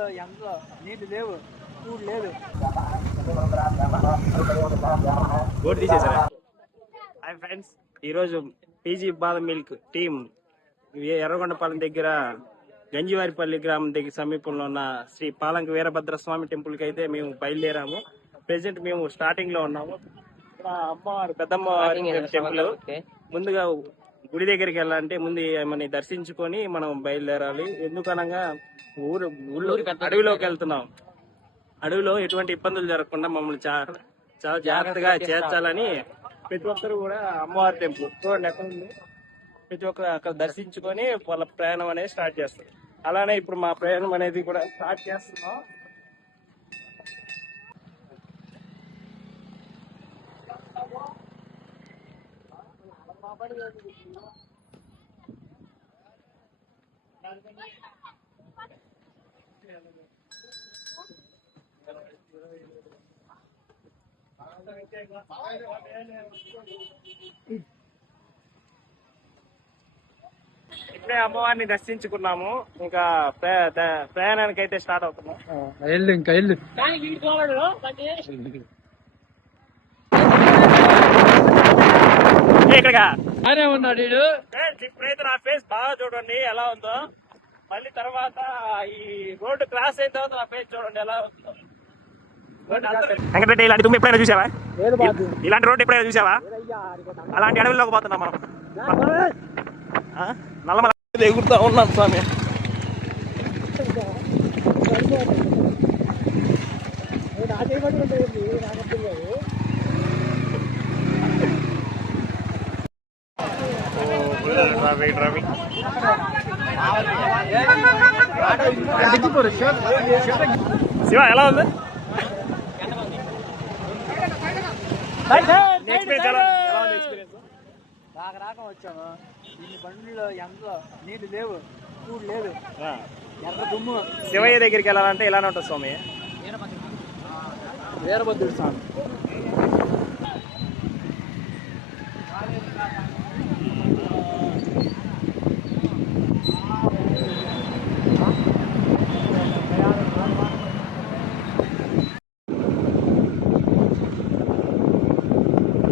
బండిలో ఎండలో నీళ్లు లేవు, కూడు లేదు. హాయ్ ఫ్రెండ్స్, ఈరోజు పీజీ బాదం మిల్క్ టీం ఎర్రగొండపాలెం దగ్గర గంజివారిపల్లి గ్రామం దగ్గర సమీపంలో ఉన్న శ్రీ పాలంక వీరభద్ర స్వామి టెంపుల్ కి అయితే మేము బయలుదేరాము. ప్రెసెంట్ మేము స్టార్టింగ్ లో ఉన్నాము. అమ్మవారు పెద్దమ్మవారి టెంపుల్. ముందుగా గుడి దగ్గరికి వెళ్ళాలంటే ముందు ఏమని దర్శించుకొని మనం బయలుదేరాలి. ఎందుకనగా ఊళ్ళో అడవిలోకి వెళ్తున్నాం. అడవిలో ఎటువంటి ఇబ్బందులు జరగకుండా మమ్మల్ని చాలా జాగ్రత్తగా చేర్చాలని ప్రతి ఒక్కరు కూడా అమ్మవారి టెంపుల్ చూడండి ఎక్కడ ఉంది, ప్రతి ఒక్కరు అక్కడ దర్శించుకొని వాళ్ళ ప్రయాణం అనేది స్టార్ట్ చేస్తారు. అలానే ఇప్పుడు మా ప్రయాణం అనేది కూడా స్టార్ట్ చేస్తున్నాం. ఇప్పుడే అమ్మవారిని దర్శించుకున్నాము. ఇంకా ప్రయాణానికి అయితే స్టార్ట్ అవుతున్నాం. ఇంకా వెళ్ళు. ఇక్కడగా ఉన్నాడు ఇప్పుడైతే నా ఫేస్ బాగా చూడండి ఎలా ఉందో. మళ్ళీ తర్వాత ఈ రోడ్డు క్రాస్ అయిన తర్వాత నా ఫేస్ చూడండి ఎలా ఉందో. వెంకటరెడ్డి, ఇలాంటి తుమ్మి ఎప్పుడైనా చూసావా? ఇలాంటి రోడ్డు ఎప్పుడైనా చూసావా? అలాంటి అడవిలోకి పోతున్నాం మనం. నల్లమల ఎగురుతా ఉన్నాం స్వామి. శివ ఎలా ఉంది? రాక వచ్చాము. ఇన్ని బండిలో ఎండలో నీళ్లు లేవు, కూడు లేదు, ఎర్ర దుమ్ము. శివయ్య దగ్గరికి వెళ్ళాలంటే ఇలానే ఉంటుంది స్వామి. వీరభద్రుడు స్వామి.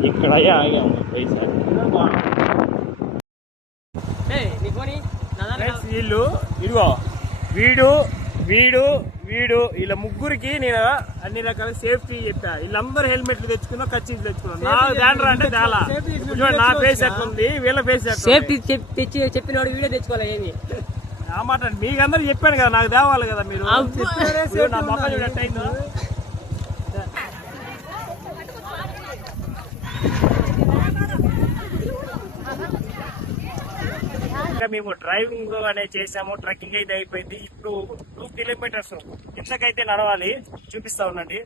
ఇక్కడ వీళ్ళు ఇదిగో వీడు వీళ్ళ ముగ్గురికి నేను అన్ని రకాల సేఫ్టీ చెప్పా. వీళ్ళందరూ హెల్మెట్లు తెచ్చుకున్నా, ఖర్చీలు తెచ్చుకున్నాను. నా దాంట్లో అంటే చాలా నా ఫేస్ ఎట్లుంది, వీళ్ళ ఫేస్ సేఫ్టీ తెచ్చి చెప్పినవాడు వీడియో తెచ్చుకోవాలి. ఏమి ఆ మాట మీకు అందరూ చెప్పాను కదా, నాకు తేవాలి కదా మీరు. నా మొక్క చూడండి అయిందో. మేము డ్రైవింగ్ అనేది చేసాము. ట్రెక్కింగ్ అయితే అయిపోయింది. ఇప్పుడు 2 కిలోమీటర్స్ కిందకైతే నడవాలి. చూపిస్తా ఉండండి.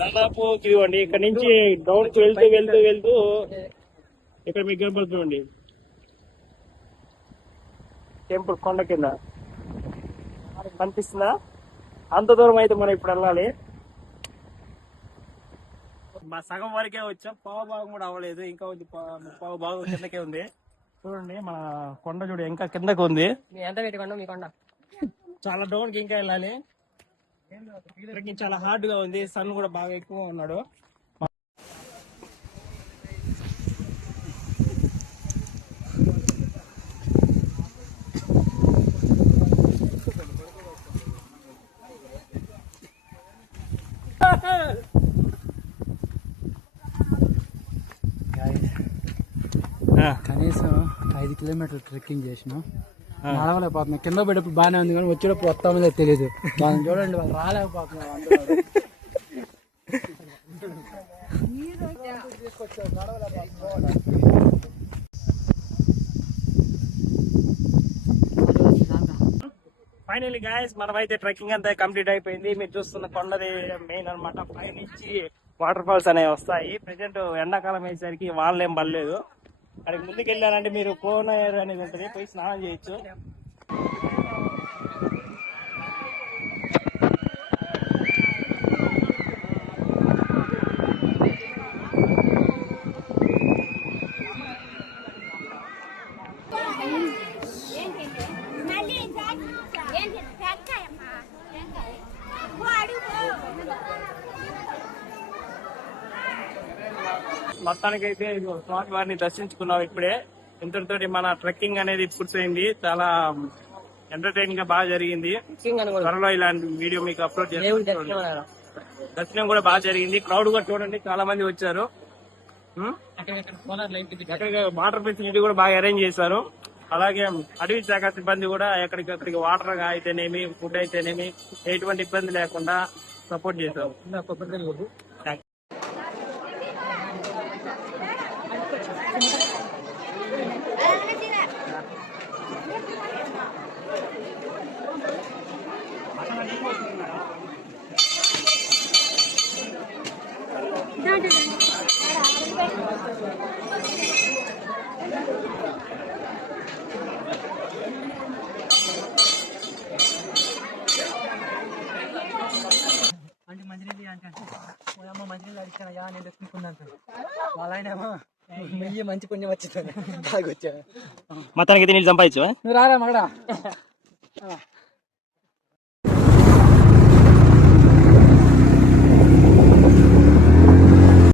దాదాపు ఇవ్వండి, ఇక్కడ నుంచి డౌన్ కి వెళ్తూ ఇక్కడ మీకు కనపడుతుంది టెంపుల్ కొండ కింద కనిపిస్తుందా? అంత దూరం అయితే మనం ఇప్పుడు వెళ్ళాలి. మా సగం వరకే వచ్చాం, పావు భాగం కూడా అవ్వలేదు. ఇంకా ఉంది, పావు భాగం కిందకే ఉంది. చూడండి మన కొండ చూడు ఇంకా కిందకు ఉంది. ఎంత పెట్టుకోండి మీ కొండ చాలా డౌన్ కి ఇంకా వెళ్ళాలి. చాలా హార్డ్ గా ఉంది. సన్ కూడా బాగా ఎక్కువ ఉన్నాడు. కనీసం 5 కిలోమీటర్లు ట్రెక్కింగ్ చేసినాం. నడవలేకపోతున్నాం. కింద పడేప్పుడు బాగానే ఉంది కానీ వచ్చేటప్పుడు వస్తామో తెలియదు. వాళ్ళని చూడండి, వాళ్ళు రాలేకపోతున్నాం. ఫైనల్లీ గాయస్, మనమైతే ట్రెక్కింగ్ అంతా కంప్లీట్ అయిపోయింది. మీరు చూస్తున్న కొండది మెయిన్ అనమాట. పై నుంచి వాటర్ ఫాల్స్ అనేవి వస్తాయి. ప్రజెంట్ ఎండాకాలం అయ్యేసరికి వానలు ఏం పడలేదు. అక్కడికి ముందుకు వెళ్ళారంటే మీరు కోనేరు అనేది ఉంటుంది, పోయి స్నానం చేయొచ్చు. ఏంటి మొత్తానికైతే స్వామి వారిని దర్శించుకున్నాం ఇప్పుడే. ఇంతటితోటి మన ట్రెక్కింగ్ అనేది పూర్తయింది. చాలా ఎంటర్టైన్ గా బాగా జరిగింది. త్వరలో ఇలాంటి వీడియో మీకు అప్లోడ్ చేస్తాను. దర్శనం కూడా బాగా జరిగింది. క్రౌడ్ కూడా చూడండి, చాలా మంది వచ్చారు. వాటర్ ఫెసిలిటీ కూడా బాగా అరేంజ్ చేశారు. అలాగే అటవీ శాఖ సిబ్బంది కూడా ఎక్కడికక్కడికి వాటర్ అయితేనేమి, ఫుడ్ అయితేనేమి ఎటువంటి ఇబ్బంది లేకుండా సపోర్ట్ చేశారు. అంటే మంచినీళ్ళు అంటే మంచినీళ్ళు అడిగాను నేను తెచ్చుకున్నాను. వాళ్ళైనా మెయ్యి మంచి పుణ్యం వచ్చింది తాగొచ్చా. మొత్తానికి నీళ్ళు సంపాదించవా? నువ్వు రారా మగడా.